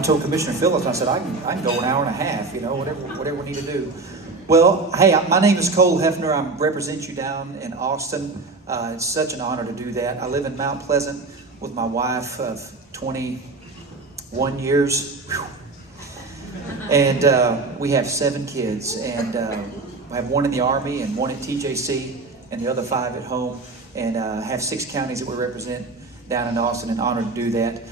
I told Commissioner Phillips, I said, I can go an hour and a half, whatever we need to do. Well, hey, my name is Cole Hefner. I represent you down in Austin. It's such an honor to do that. I live in Mount Pleasant with my wife of 21 years. Whew. And we have 7 kids. And I have 1 in the Army and 1 at TJC and the other 5 at home. And have 6 counties that we represent down in Austin, and honored to do that.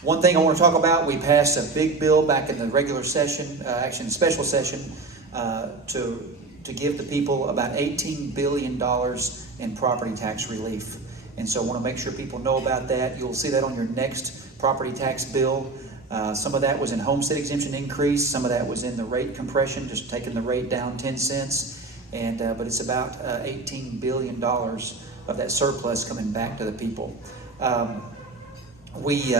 One thing I want to talk about, we passed a big bill back in the regular session, actually in the special session, to give the people about $18 billion in property tax relief. And so I want to make sure people know about that. You'll see that on your next property tax bill. Some of that was in homestead exemption increase. Some of that was in the rate compression, just taking the rate down 10 cents. And but it's about $18 billion of that surplus coming back to the people. We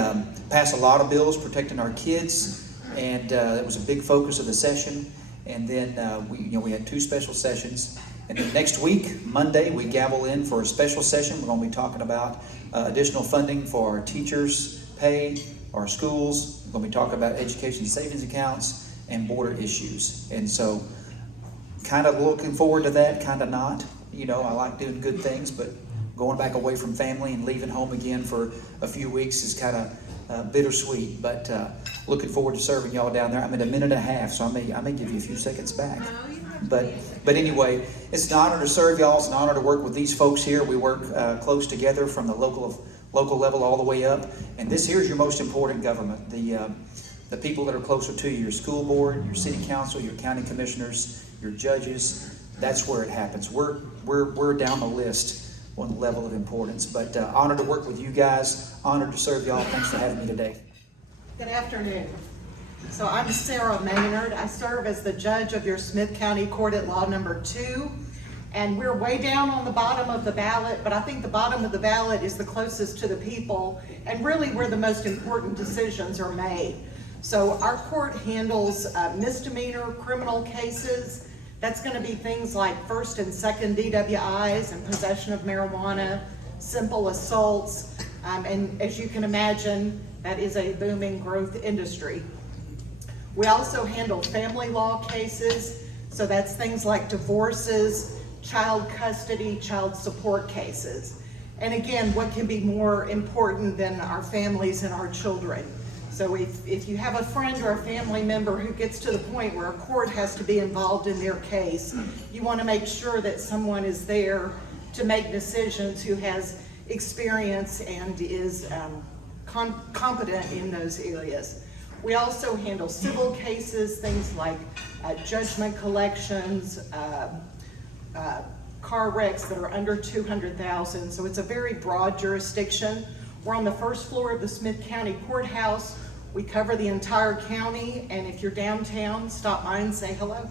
passed a lot of bills protecting our kids, and that was a big focus of the session. And then we had 2 special sessions. And then next week, Monday, we gavel in for a special session. We're going to be talking about additional funding for our teachers' pay, our schools. We're going to be talking about education savings accounts and border issues. And so, kind of looking forward to that, kind of not. I like doing good things, but going back away from family and leaving home again for a few weeks is kind of bittersweet. But looking forward to serving y'all down there. I'm at a minute and a half, so I may give you a few seconds back. But anyway, it's an honor to serve y'all. It's an honor to work with these folks here. We work close together from the local level all the way up. And this here is your most important government. The people that are closer to you, your school board, your city council, your county commissioners, your judges. That's where it happens. We're down the list on the level of importance. But honored to work with you guys. Honored to serve y'all. Thanks for having me today. Good afternoon. So I'm Sara Maynard. I serve as the judge of your Smith County Court at Law number 2. And we're way down on the bottom of the ballot, but I think the bottom of the ballot is the closest to the people and really where the most important decisions are made. So our court handles misdemeanor criminal cases. That's going to be things like first and second DWIs and possession of marijuana, simple assaults, and as you can imagine, that is a booming growth industry. We also handle family law cases, so that's things like divorces, child custody, child support cases. And again, what can be more important than our families and our children? So if you have a friend or a family member who gets to the point where a court has to be involved in their case, you want to make sure that someone is there to make decisions who has experience and is competent in those areas. We also handle civil cases, things like judgment collections, car wrecks that are under 200,000. So it's a very broad jurisdiction. We're on the first floor of the Smith County Courthouse. We cover the entire county, and if you're downtown, stop by and say hello.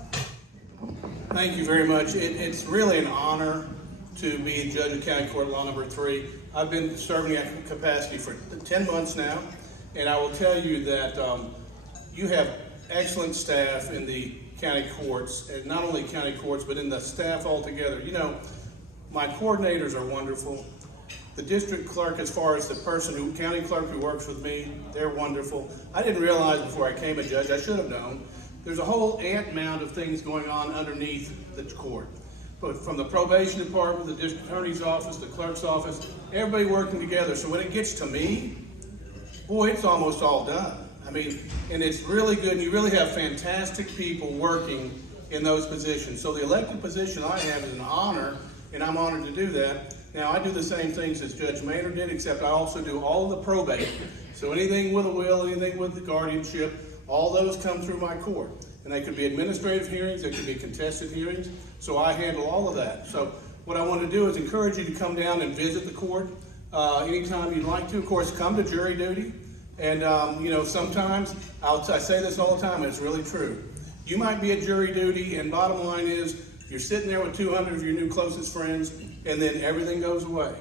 Thank you very much. It's really an honor to be judge of County Court Law number 3. I've been serving in that capacity for 10 months now, and I will tell you that you have excellent staff in the county courts, and not only county courts, but in the staff altogether. My coordinators are wonderful. The district clerk, as far as the county clerk who works with me, they're wonderful. I didn't realize before I came a judge, I should have known, there's a whole ant mound of things going on underneath the court. But from the probation department, the district attorney's office, the clerk's office, everybody working together. So when it gets to me, boy, it's almost all done. And it's really good, and you really have fantastic people working in those positions. So the elected position I have is an honor, and I'm honored to do that. Now, I do the same things as Judge Maynard did, except I also do all of the probate. So anything with a will, anything with the guardianship, all those come through my court. And they could be administrative hearings, they could be contested hearings, so I handle all of that. So what I want to do is encourage you to come down and visit the court anytime you'd like to. Of course, come to jury duty. And, sometimes, I say this all the time, and it's really true. You might be at jury duty, and bottom line is, you're sitting there with 200 of your new closest friends, and then everything goes away.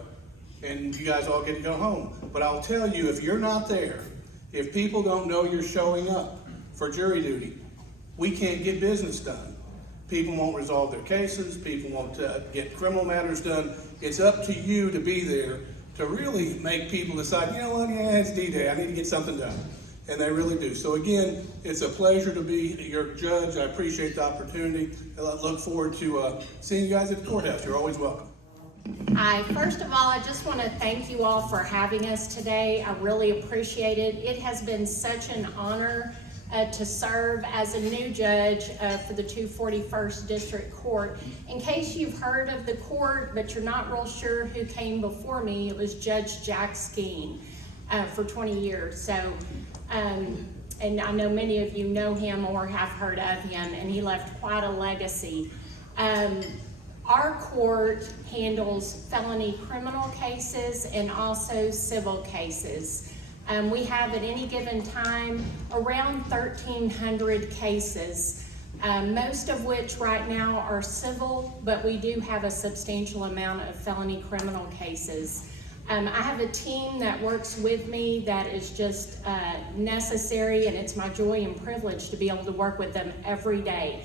And you guys all get to go home. But I'll tell you, if you're not there, if people don't know you're showing up for jury duty, we can't get business done. People won't resolve their cases, people won't get criminal matters done. It's up to you to be there to really make people decide, you know what, yeah, it's D-Day, I need to get something done. and they really do. So again, it's a pleasure to be your judge. I appreciate the opportunity, and I look forward to seeing you guys at the courthouse. You're always welcome. Hi, first of all, I just want to thank you all for having us today. I really appreciate it. It has been such an honor to serve as a new judge for the 241st District Court. In case you've heard of the court, but you're not real sure who came before me, it was Judge Jack Skeen for 20 years. So, and I know many of you know him or have heard of him, and he left quite a legacy. Our court handles felony criminal cases and also civil cases. We have at any given time around 1,300 cases, most of which right now are civil, but we do have a substantial amount of felony criminal cases. I have a team that works with me that is just necessary, and it's my joy and privilege to be able to work with them every day.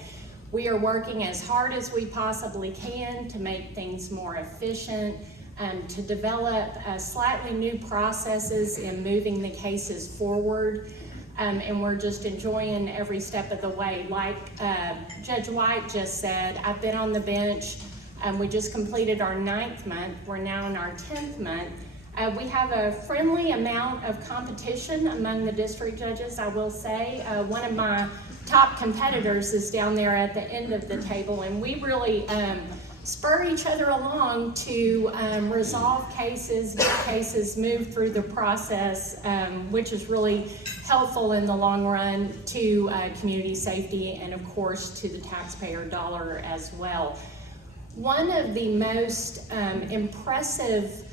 We are working as hard as we possibly can to make things more efficient, to develop slightly new processes in moving the cases forward, and we're just enjoying every step of the way. Like Judge White just said, I've been on the bench. We just completed our 9th month. We're now in our 10th month. We have a friendly amount of competition among the district judges, I will say. One of my top competitors is down there at the end of the table, and we really spur each other along to resolve cases, get cases moved through the process, which is really helpful in the long run to community safety and of course to the taxpayer dollar as well. One of the most impressive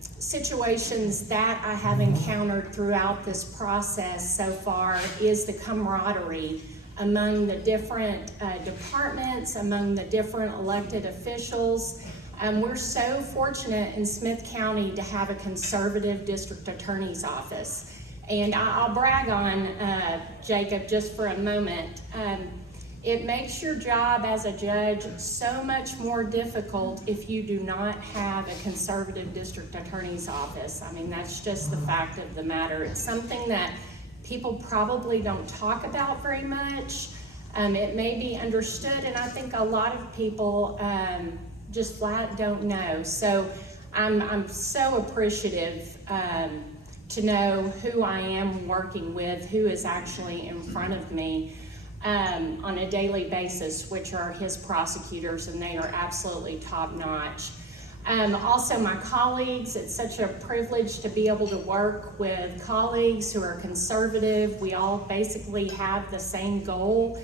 situations that I have encountered throughout this process so far is the camaraderie among the different departments, among the different elected officials. We're so fortunate in Smith County to have a conservative district attorney's office. And I'll brag on Jacob just for a moment. It makes your job as a judge so much more difficult if you do not have a conservative district attorney's office. I mean, that's just the fact of the matter. It's something that people probably don't talk about very much. It may be understood, and I think a lot of people just flat don't know. So I'm so appreciative to know who I am working with, who is actually in front of me on a daily basis, which are his prosecutors, and they are absolutely top-notch. Also my colleagues, it's such a privilege to be able to work with colleagues who are conservative. We all basically have the same goal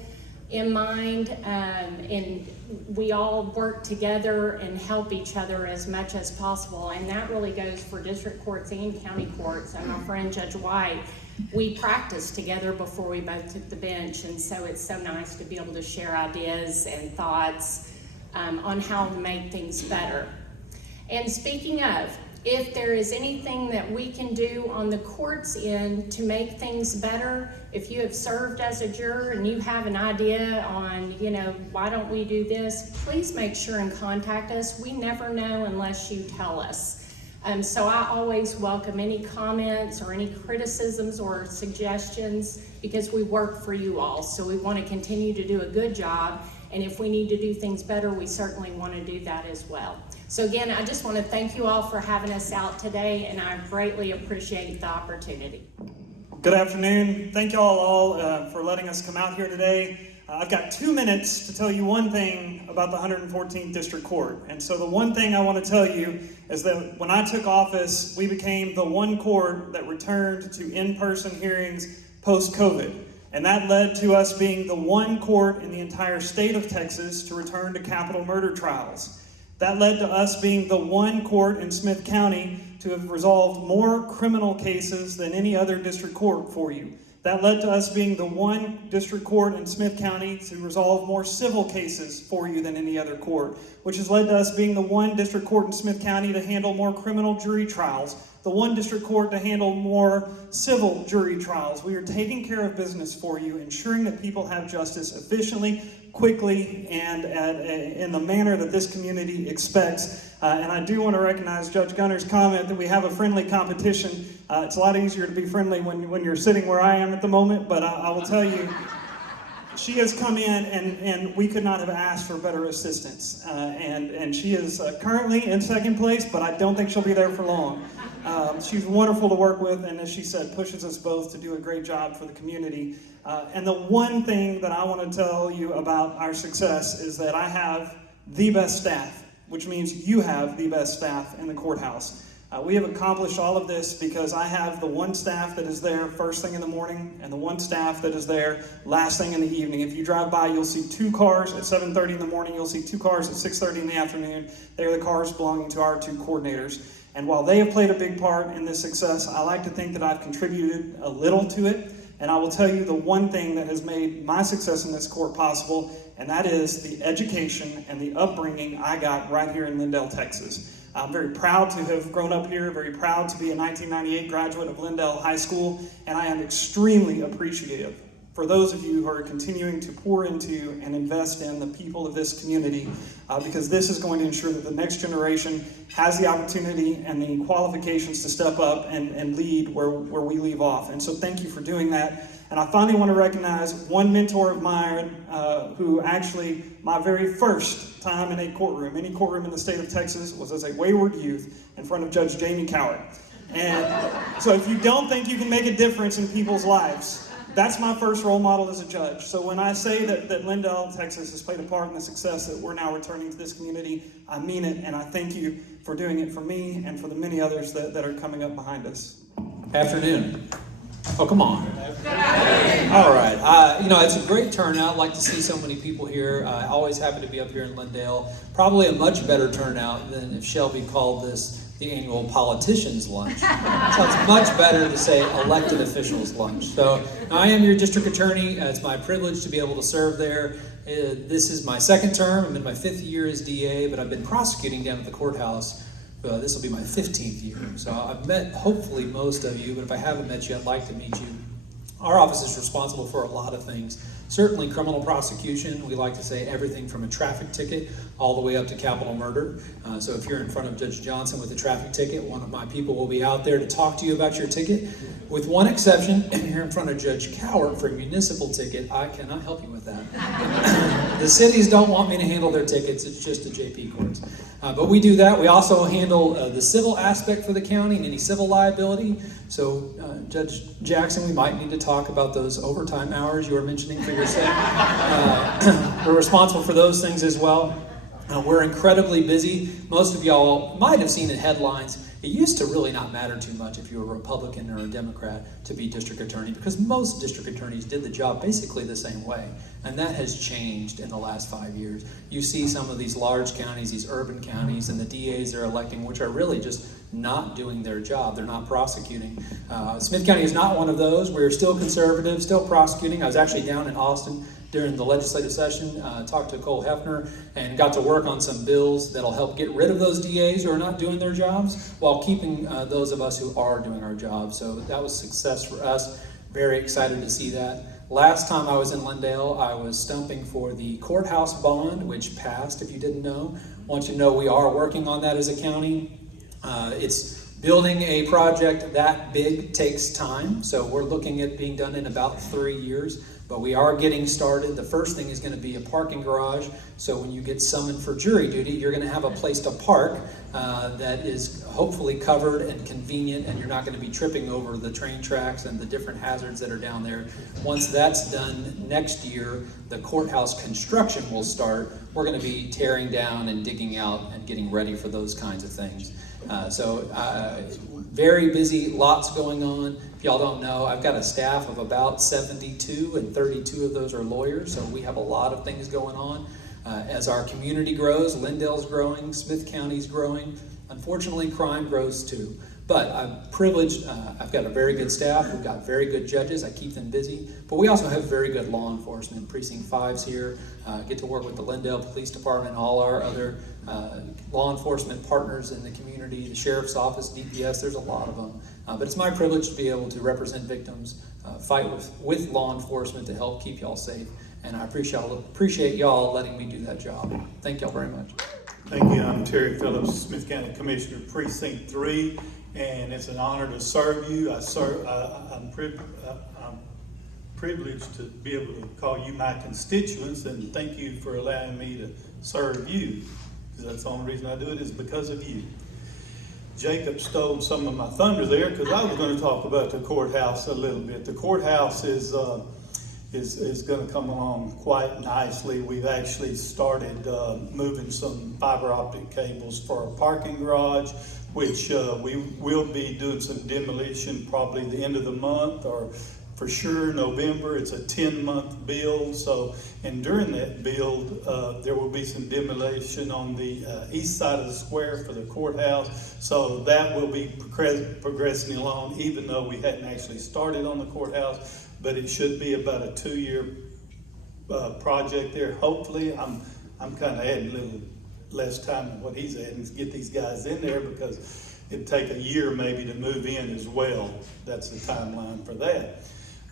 in mind, and we all work together and help each other as much as possible, and that really goes for district courts and county courts. And my friend Judge White, we practiced together before we both took the bench, and so it's so nice to be able to share ideas and thoughts on how to make things better. And speaking of, if there is anything that we can do on the court's end to make things better, if you have served as a juror and you have an idea on, why don't we do this, please make sure and contact us. We never know unless you tell us. So I always welcome any comments or any criticisms or suggestions, because we work for you all. So we want to continue to do a good job. And if we need to do things better, we certainly want to do that as well. So again, I just want to thank you all for having us out today, and I greatly appreciate the opportunity. Good afternoon. Thank you all for letting us come out here today. I've got 2 minutes to tell you one thing about the 114th District Court. And so the one thing I want to tell you is that when I took office, we became the one court that returned to in-person hearings post-COVID. And that led to us being the one court in the entire state of Texas to return to capital murder trials. That led to us being the one court in Smith County to have resolved more criminal cases than any other district court for you. That led to us being the one district court in Smith County to resolve more civil cases for you than any other court, which has led to us being the one district court in Smith County to handle more criminal jury trials, the one district court to handle more civil jury trials. We are taking care of business for you, ensuring that people have justice efficiently, quickly, and in the manner that this community expects. And I do want to recognize Judge Gunter's comment that we have a friendly competition. It's a lot easier to be friendly when you're sitting where I am at the moment, but I will tell you, she has come in and we could not have asked for better assistance. And she is currently in second place, but I don't think she'll be there for long. She's wonderful to work with, and as she said, pushes us both to do a great job for the community. And the one thing that I want to tell you about our success is that I have the best staff, which means you have the best staff in the courthouse. We have accomplished all of this because I have the one staff that is there first thing in the morning and the one staff that is there last thing in the evening. If you drive by, you'll see 2 cars at 7:30 in the morning. You'll see 2 cars at 6:30 in the afternoon. They are the cars belonging to our 2 coordinators. And while they have played a big part in this success, I like to think that I've contributed a little to it. And I will tell you the one thing that has made my success in this court possible, and that is the education and the upbringing I got right here in Lindale, Texas. I'm very proud to have grown up here, very proud to be a 1998 graduate of Lindale High School, and I am extremely appreciative for those of you who are continuing to pour into and invest in the people of this community, because this is going to ensure that the next generation has the opportunity and the qualifications to step up and lead where we leave off. And so thank you for doing that. And I finally want to recognize one mentor of mine who actually, my very first time in any courtroom in the state of Texas, was as a wayward youth in front of Judge Jamie Cowart. And so if you don't think you can make a difference in people's lives, that's my first role model as a judge. So when I say that Lindale, Texas has played a part in the success that we're now returning to this community, I mean it, and I thank you for doing it for me and for the many others that are coming up behind us. Afternoon. Oh, come on. All right. It's a great turnout. I'd like to see so many people here. Always happy to be up here in Lindale. Probably a much better turnout than if Shelby called this the annual politicians lunch. So it's much better to say elected officials lunch. So I am your district attorney. It's my privilege to be able to serve there. This is my 2nd term. I'm in my 5th year as DA, but I've been prosecuting down at the courthouse. This will be my 15th year. So I've met hopefully most of you, but if I haven't met you, I'd like to meet you. Our office is responsible for a lot of things. Certainly criminal prosecution. We like to say everything from a traffic ticket all the way up to capital murder. So if you're in front of Judge Johnson with a traffic ticket, one of my people will be out there to talk to you about your ticket. With one exception, if you're in front of Judge Cowart for a municipal ticket, I cannot help you with that. The cities don't want me to handle their tickets. It's just the JP courts. But we do that. We also handle the civil aspect for the county and any civil liability. So Judge Jackson, we might need to talk about those overtime hours you were mentioning for your set. We're responsible for those things as well. We're incredibly busy. Most of y'all might have seen in headlines. It used to really not matter too much if you were a Republican or a Democrat to be district attorney, because most district attorneys did the job basically the same way. And that has changed in the last 5 years. You see some of these large counties, these urban counties, and the DAs they're electing, which are really just not doing their job. They're not prosecuting. Smith County is not one of those. We're still conservative, still prosecuting. I was actually down in Austin during the legislative session, talked to Cole Hefner, and got to work on some bills that'll help get rid of those DAs who are not doing their jobs while keeping those of us who are doing our jobs. So that was success for us. Very excited to see that. Last time I was in Lindale, I was stumping for the courthouse bond, which passed, if you didn't know. I want you to know we are working on that as a county. It's building a project that big takes time, so we're looking at being done in about 3 years. But we are getting started. The first thing is going to be a parking garage. So when you get summoned for jury duty, you're going to have a place to park that is hopefully covered and convenient, and you're not going to be tripping over the train tracks and the different hazards that are down there. Once that's done next year, the courthouse construction will start. We're going to be tearing down and digging out and getting ready for those kinds of things. Very busy, lots going on. If y'all don't know, I've got a staff of about 72, and 32 of those are lawyers, so we have a lot of things going on. As our community grows, Lindale's growing, Smith County's growing. Unfortunately, crime grows too. But I'm privileged. I've got a very good staff. We've got very good judges. I keep them busy. But we also have very good law enforcement. Precinct 5's here. Get to work with the Lindale Police Department, all our other law enforcement partners in the community, the Sheriff's Office, DPS. There's a lot of them. But it's my privilege to be able to represent victims, fight with law enforcement to help keep y'all safe. and I appreciate y'all letting me do that job. Thank y'all very much. Thank you. I'm Terry Phillips, Smith County Commissioner, Precinct 3, and it's an honor to serve you. I'm privileged to be able to call you my constituents, and thank you for allowing me to serve you, because that's the only reason I do it is because of you. Jacob stole some of my thunder there, because I was going to talk about the courthouse a little bit. The courthouse is going to come along quite nicely. We've actually started moving some fiber optic cables for our parking garage, which we will be doing some demolition probably the end of the month, or for sure November. It's a 10-month build, and during that build there will be some demolition on the east side of the square for the courthouse, so that will be progressing along, even though we hadn't actually started on the courthouse, but it should be about a 2-year project there. Hopefully, I'm kind of adding a little less time than what he's adding to get these guys in there, because it'd take a year maybe to move in as well. That's the timeline for that.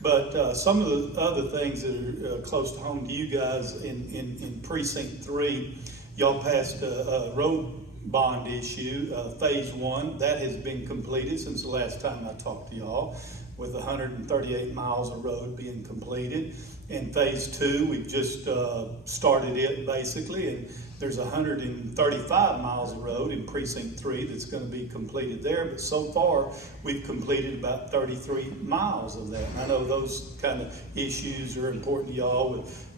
But some of the other things that are close to home to you guys in Precinct 3, y'all passed a road bond issue, Phase 1. That has been completed since the last time I talked to y'all, with 138 miles of road being completed. In Phase 2, we've just started it basically, and there's 135 miles of road in Precinct 3 that's going to be completed there, but so far we've completed about 33 miles of that. And I know those kind of issues are important to y'all, with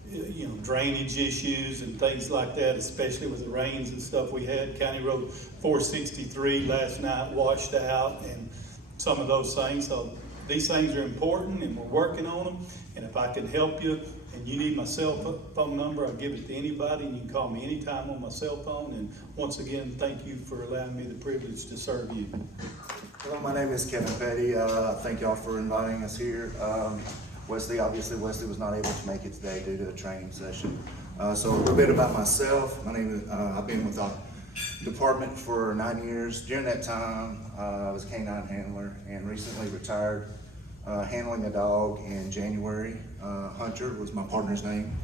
drainage issues and things like that, especially with the rains and stuff we had. County Road 463 last night washed out, and some of those things. So these things are important, and we're working on them. And if I can help you, and you need my cell phone number, I'll give it to anybody, and you can call me anytime on my cell phone. And once again, thank you for allowing me the privilege to serve you. Hello, my name is Kevin Petty. Thank y'all for inviting us here. Wesley was not able to make it today due to a training session. So a little bit about myself. My name is, I've been with our department for 9 years. During that time, I was a canine handler and recently retired, handling a dog in January. Hunter was my partner's name.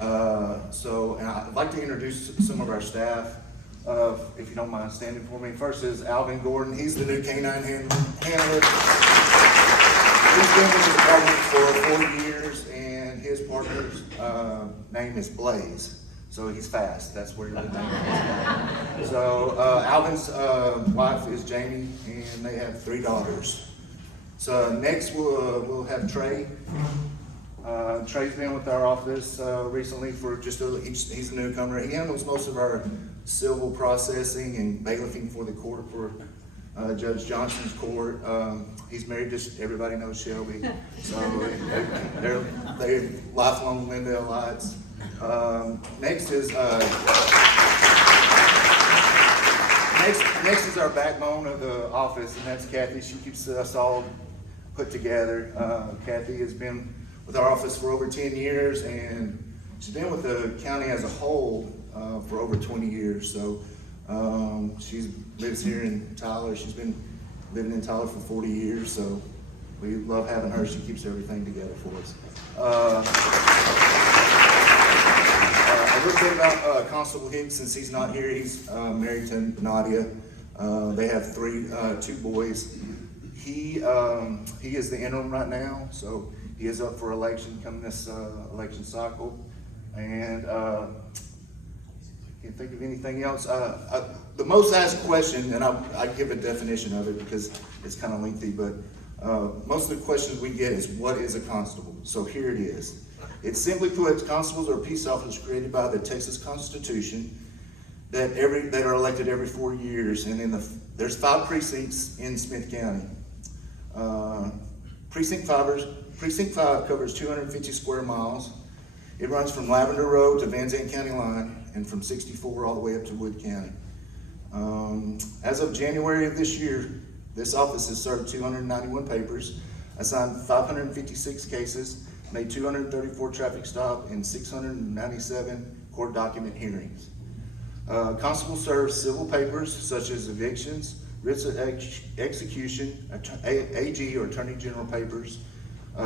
And I'd like to introduce some of our staff, if you don't mind standing for me. First is Alvin Gordon. He's the new canine handler. He's been with the department for 4 years, and his partner's name is Blaze. So he's fast. That's where the name is. So Alvin's wife is Jamie, and they have 3 daughters. So next we'll have Trey. Trey's been with our office recently for just he's a newcomer. He handles most of our civil processing and bailiffing for the court, for Judge Johnson's court. He's married to, everybody knows Shelby. So they're lifelong Lindale lights. Next is our backbone of the office, and that's Kathy. She keeps us all put together. Kathy has been with our office for over 10 years, and she's been with the county as a whole for over 20 years. So she lives here in Tyler. She's been living in Tyler for 40 years, so we love having her. She keeps everything together for us. A little bit about Constable Hicks, since he's not here. He's married to Nadia. They have 2 boys. He is the interim right now, so he is up for election coming this election cycle. And can't think of anything else. The most asked question, and I give a definition of it because it's kind of lengthy, but most of the questions we get is, what is a constable? So here it is. It's simply put, constables are peace officers created by the Texas Constitution that are elected every 4 years, and there's 5 precincts in Smith County. Precinct 5 covers 250 square miles. It runs from Lavender Road to Van Zandt County line, and from 64 all the way up to Wood County. As of January of this year, this office has served 291 papers, assigned 556 cases, made 234 traffic stops, and 697 court document hearings. Constable serves civil papers such as evictions, writs of execution, AG or Attorney General papers,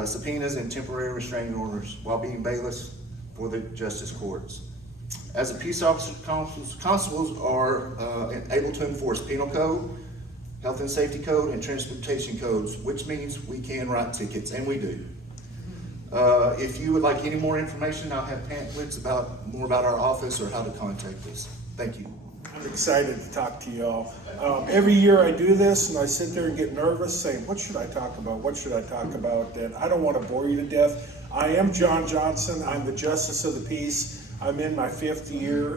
subpoenas, and temporary restraining orders, while being bailiffs for the justice courts. As a peace officer, constables are able to enforce penal code, health and safety code, and transportation codes, which means we can write tickets, and we do. If you would like any more information, I'll have pamphlets more about our office or how to contact us. Thank you. I'm excited to talk to y'all. Every year I do this and I sit there and get nervous saying, what should I talk about? What should I talk about? And I don't want to bore you to death. I am John Johnson. I'm the Justice of the Peace. I'm in my 5th year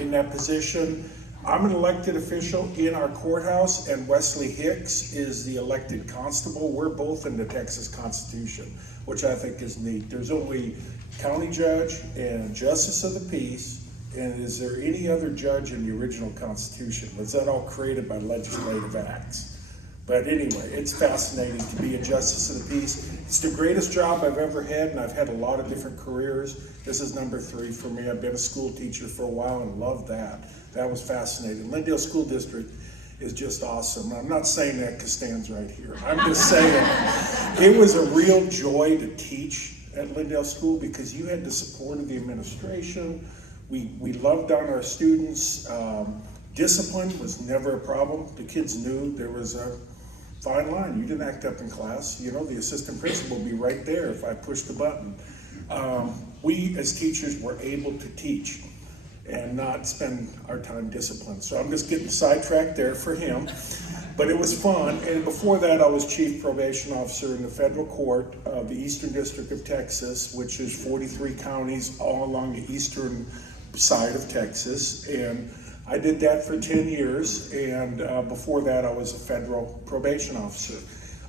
in that position. I'm an elected official in our courthouse, and Wesley Hicks is the elected constable. We're both in the Texas Constitution, which I think is neat. There's only county judge and justice of the peace. And is there any other judge in the original Constitution? Was that all created by legislative acts? But anyway, it's fascinating to be a justice of the peace. It's the greatest job I've ever had, and I've had a lot of different careers. This is number 3 for me. I've been a school teacher for a while and loved that. That was fascinating. Lindale School District is just awesome. I'm not saying that because Stan's right here. I'm just saying it was a real joy to teach at Lindale School because you had the support of the administration. We loved on our students. Discipline was never a problem. The kids knew there was a fine line. You didn't act up in class. You know, the assistant principal would be right there if I pushed the button. We as teachers were able to teach and not spend our time disciplined. So I'm just getting sidetracked there for him. But it was fun. And before that, I was chief probation officer in the federal court of the Eastern District of Texas, which is 43 counties all along the eastern side of Texas. And I did that for 10 years. And before that, I was a federal probation officer.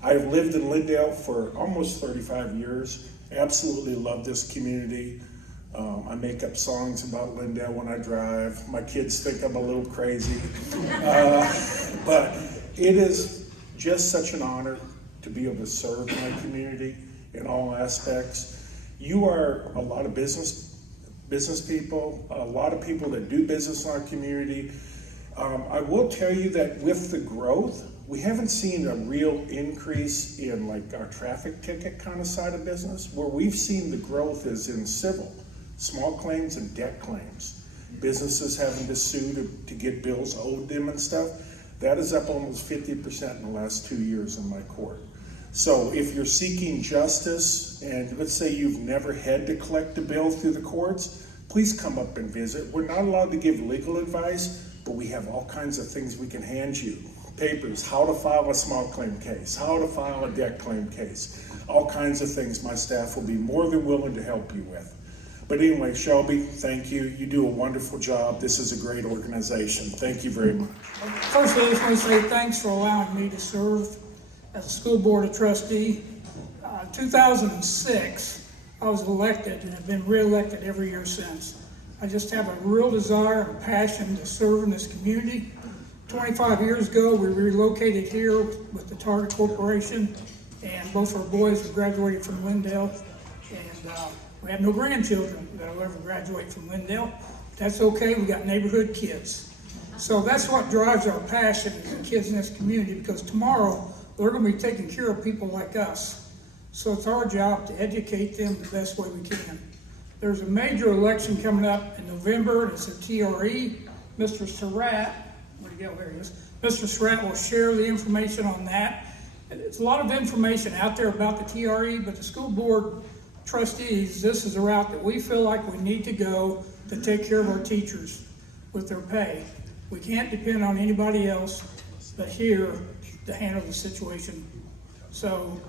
I've lived in Lindale for almost 35 years. Absolutely love this community. I make up songs about Lindale when I drive. My kids think I'm a little crazy. But it is just such an honor to be able to serve my community in all aspects. You are a lot of business people, a lot of people that do business in our community. I will tell you that with the growth, we haven't seen a real increase in like our traffic ticket kind of side of business. Where we've seen the growth is in civil, small claims and debt claims. Businesses having to sue to get bills owed them and stuff. That is up almost 50% in the last 2 years in my court. So if you're seeking justice, and let's say you've never had to collect a bill through the courts, please come up and visit. We're not allowed to give legal advice, but we have all kinds of things we can hand you. Papers, how to file a small claim case, how to file a debt claim case, all kinds of things my staff will be more than willing to help you with. But anyway, Shelby, thank you. You do a wonderful job. This is a great organization. Thank you very much. First, I just want to say thanks for allowing me to serve as a school board trustee. 2006, I was elected and have been re-elected every year since. I just have a real desire and passion to serve in this community. 25 years ago, we relocated here with the Target Corporation, and both our boys have graduated from Lindale, and we have no grandchildren that will ever graduate from Lindale. That's okay, we got neighborhood kids. So that's what drives our passion as the kids in this community, because tomorrow they're going to be taking care of people like us. So it's our job to educate them the best way we can. There's a major election coming up in November, and it's a TRE. Mr. Surratt, where'd he go? There he is. Mr. Surratt will share the information on that. It's a lot of information out there about the TRE, but the school board trustees, this is a route that we feel like we need to go to take care of our teachers with their pay. We can't depend on anybody else but here to handle the situation. So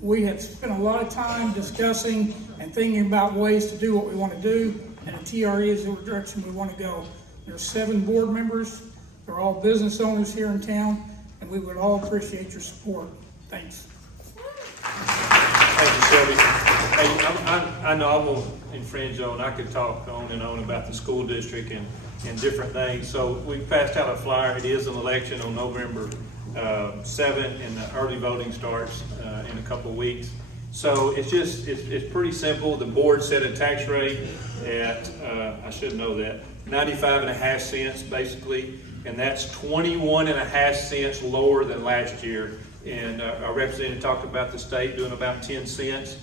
we have spent a lot of time discussing and thinking about ways to do what we want to do, and the TRE is the direction we want to go. There's 7 board members. They're all business owners here in town, and we would all appreciate your support. Thanks. Thank you, Shelby. Hey, I know I won't infringe on, I could talk on and on about the school district and different things. So we passed out a flyer. It is an election on November 7th, and the early voting starts in a couple of weeks. So it's pretty simple. The board set a tax rate at, I should know that, 95.5 cents basically, and that's 21.5 cents lower than last year. And our representative talked about the state doing about 10 cents.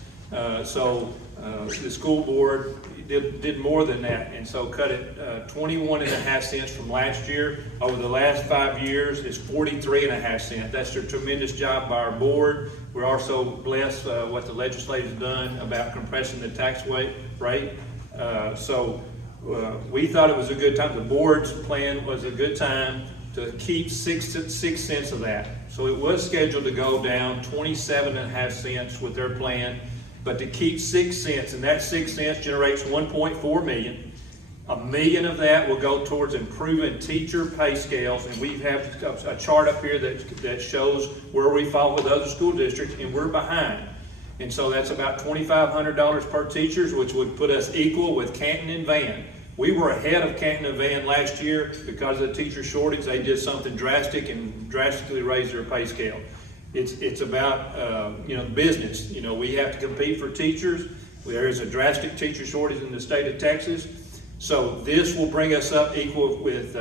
So the school board did more than that, and so cut it 21.5 cents from last year. Over the last 5 years, it's 43.5 cents. That's a tremendous job by our board. We're also blessed what the legislature's done about compressing the tax rate. We thought it was a good time. The board's plan was a good time to keep 6 cents of that. So it was scheduled to go down 27.5 cents with their plan, but to keep 6 cents, and that 6 cents generates 1.4 million. $1 million of that will go towards improving teacher pay scales, and we have a chart up here that shows where we fall with other school districts, and we're behind. And so that's about $2,500 per teachers, which would put us equal with Canton and Van. We were ahead of Canton and Van last year because of the teacher shortage. They did something drastic and drastically raised their pay scale. It's about business. We have to compete for teachers. There is a drastic teacher shortage in the state of Texas. So this will bring us up equal with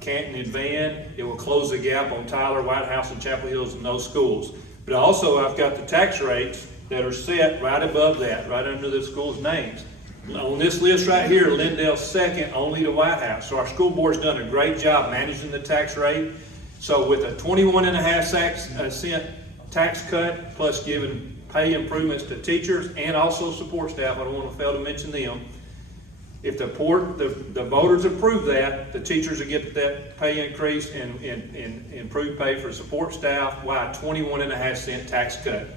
Canton and Van. It will close the gap on Tyler, White House, and Chapel Hills and those schools. But also I've got the tax rates that are set right above that, right under the schools' names. On this list right here, Lindale's second only to White House. So our school board's done a great job managing the tax rate. So with a 21.5 cent tax cut, plus giving pay improvements to teachers and also support staff, I don't want to fail to mention them. If the voters approve that, the teachers will get that pay increase and improved pay for support staff, while a 21.5 cent tax cut.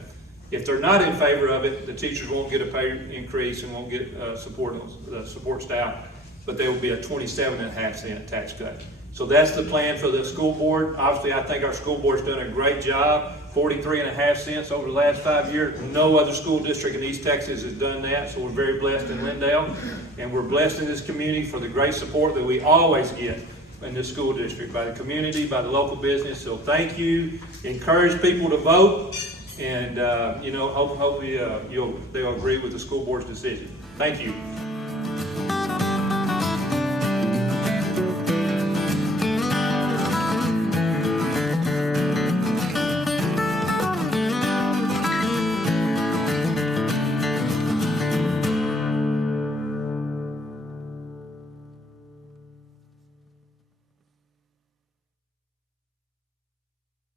If they're not in favor of it, the teachers won't get a pay increase and won't get support staff, but there will be a 27.5 cent tax cut. So that's the plan for the school board. Obviously, I think our school board's done a great job. 43.5 cents over the last 5 years. No other school district in East Texas has done that, so we're very blessed in Lindale. And we're blessed in this community for the great support that we always get in this school district by the community, by the local business. So thank you. Encourage people to vote. And hopefully they'll agree with the school board's decision. Thank you.